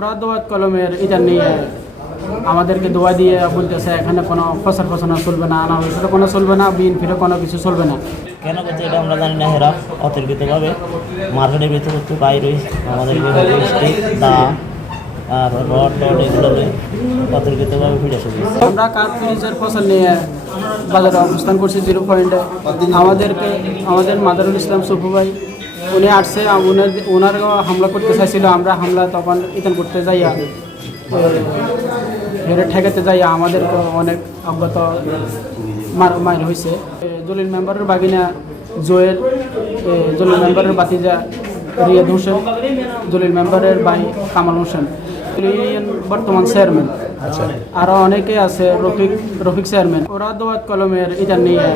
ওরা দোয়াত কলমের এটা নিয়ে আমাদেরকে দোয়া দিয়ে বলতেছে এখানে কোনো ফসল ফসনা চলবে না আনা হয়েছিল কোনো চলবে না বিএনপিরও কোনো কিছু চলবে না। কেন করছে এটা আমরা জানি না হেরা অতর্কিতভাবে মার্কেটের ভিতরে হচ্ছে বাইরে আমাদেরকে স্টিক দা আর রড টড এগুলো অতর্কিতভাবে ফিরে এসে আমরা কাঠ ফ্রিজের ফসল নিয়ে বাজারে অবস্থান করছি জিরো পয়েন্টে। আমাদেরকে আমাদের মাদারুল ইসলাম সুফু ভাই উনি আসছে ওনার হামলা করতে চাইছিল আমরা হামলা তখন ইতান করতে যাইয়া ফেরে ঠেকাতে যাইয়া আমাদেরকে অনেক অজ্ঞাত মার মার হয়েছে জলিল মেম্বারের বাগিনা জোয়েল জলিল মেম্বারের বাতিজা রিয়াদ হোসেন জলিল মেম্বারের ভাই কামাল হোসেন। বর্তমান চেয়ারম্যান। আরও অনেকে আছে রফিক রফিক চেয়ারম্যান। ওরা দোয়াত কলমের এটা নিয়ে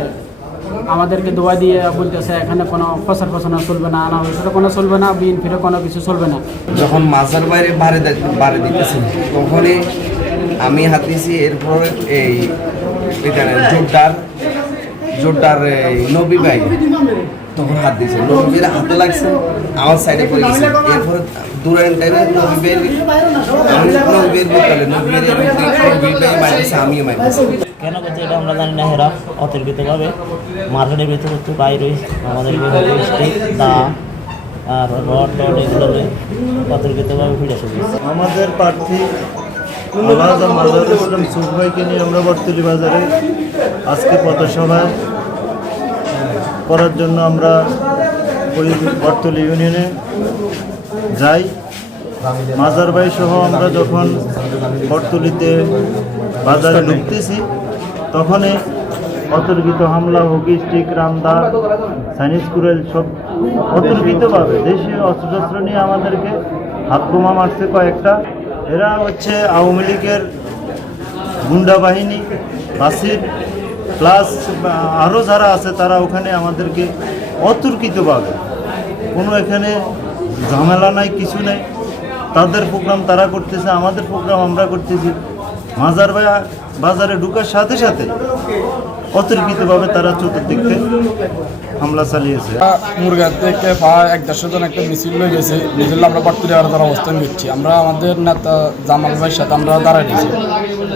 আমাদেরকে দোয়া দিয়ে বলতেছে, এখানে কোনো ফসল ফসনা চলবে না আনা হয়েছিল কোনো চলবে না বিএনপিরও কোনো কিছু চলবে না। যখন মাছের বাইরে বাড়ি বাড়ি দিতেছি, তখনই আমি হাত দিয়েছি এরপর এই জোরদার জোরদার নবী ভাই। তখন হাত দিয়েছে। নবীর হাতে লাগছে আমার সাইডে পড়ে গেছে। এরপরে দূরের টাইমে নবীর আমি নবীর বুঝতে নবীর নবীর ভাই মারিছে আমিও মারিছি কেন করছে এটা আমরা জানি না হেরা? অতর্কিতভাবে মার্কেটের ভিতরে হচ্ছে বাইরে আমাদেরকে স্টিক দা আর রড টড এগুলো অতর্কিতভাবে ফিরে দিচ্ছে আমাদের প্রার্থী আলহাজা মাজার ইসলাম সুখভাইকে নিয়ে আমরা বর্তলি বাজারে আজকে পথসভায় করার জন্য আমরা ওই বর্তলি ইউনিয়নে যাই। মাজার ভাই সহ আমরা যখন বর্তলিতে বাজারে ঢুকতেছি তখনই অতর্কিত হামলা হকি স্টিক রান্দা চাইনিজ কুরেল সব অতর্কিতভাবে দেশীয় অস্ত্রশস্ত্র নিয়ে আমাদেরকে হাত বোমা মারছে কয়েকটা। এরা হচ্ছে আওয়ামী লীগের গুন্ডা বাহিনী বাসির প্লাস আরও যারা আছে, তারা ওখানে আমাদেরকে অতর্কিতভাবে, কোনো এখানে ঝামেলা নাই, কিছু নাই, তাদের প্রোগ্রাম তারা করতেছে, আমাদের প্রোগ্রাম আমরা করতেছি। মাজার বা- বাজারে ঢুকার সাথে সাথে অতর্কিতভাবে তারা চতুর্দিক হামলা চালিয়েছে। মুরগা থেকে এক দেড়শো জন একটা মিছিল হয়ে গেছে। মিছিল আমরা বাটকুড়ি আর তারা অবস্থান করছি আমরা আমাদের নেতা জামাল ভাইয়ের সাথে আমরা দাঁড়াই দিয়েছি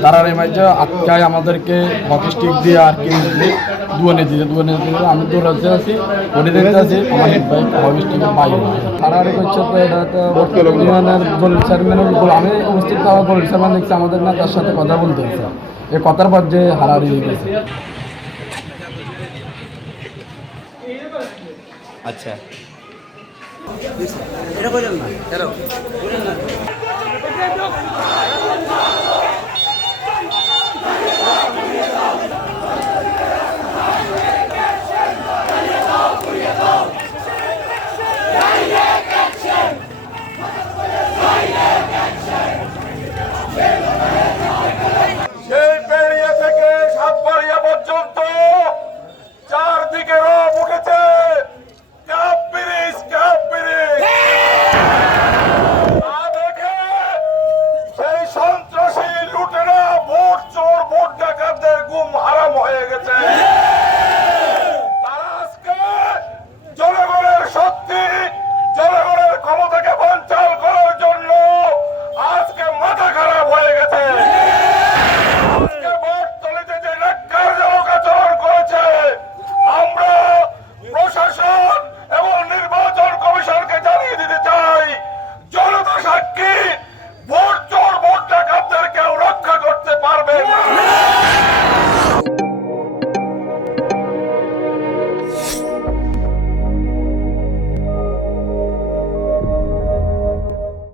দাঁড়ার মাঝে আটকায় আমাদেরকে হকি স্টিক দিয়ে আর কি দুয়ানে দিয়েছে। দুয়ানে দিয়ে আমি দৌড়াতে আছি ওটি দেখতে আছি, আমার হিট বাইক হকি স্টিকের বাইরে হারাহারি করছে তো এটা তো ইউনিয়নের দলিল চেয়ারম্যানের আমি উপস্থিত থাকা দলিল চেয়ারম্যান দেখছি, আমাদের নেতার সাথে কথা বলতে এই কথার পর যে হারাহারি হয়ে গেছে। আচ্ছা।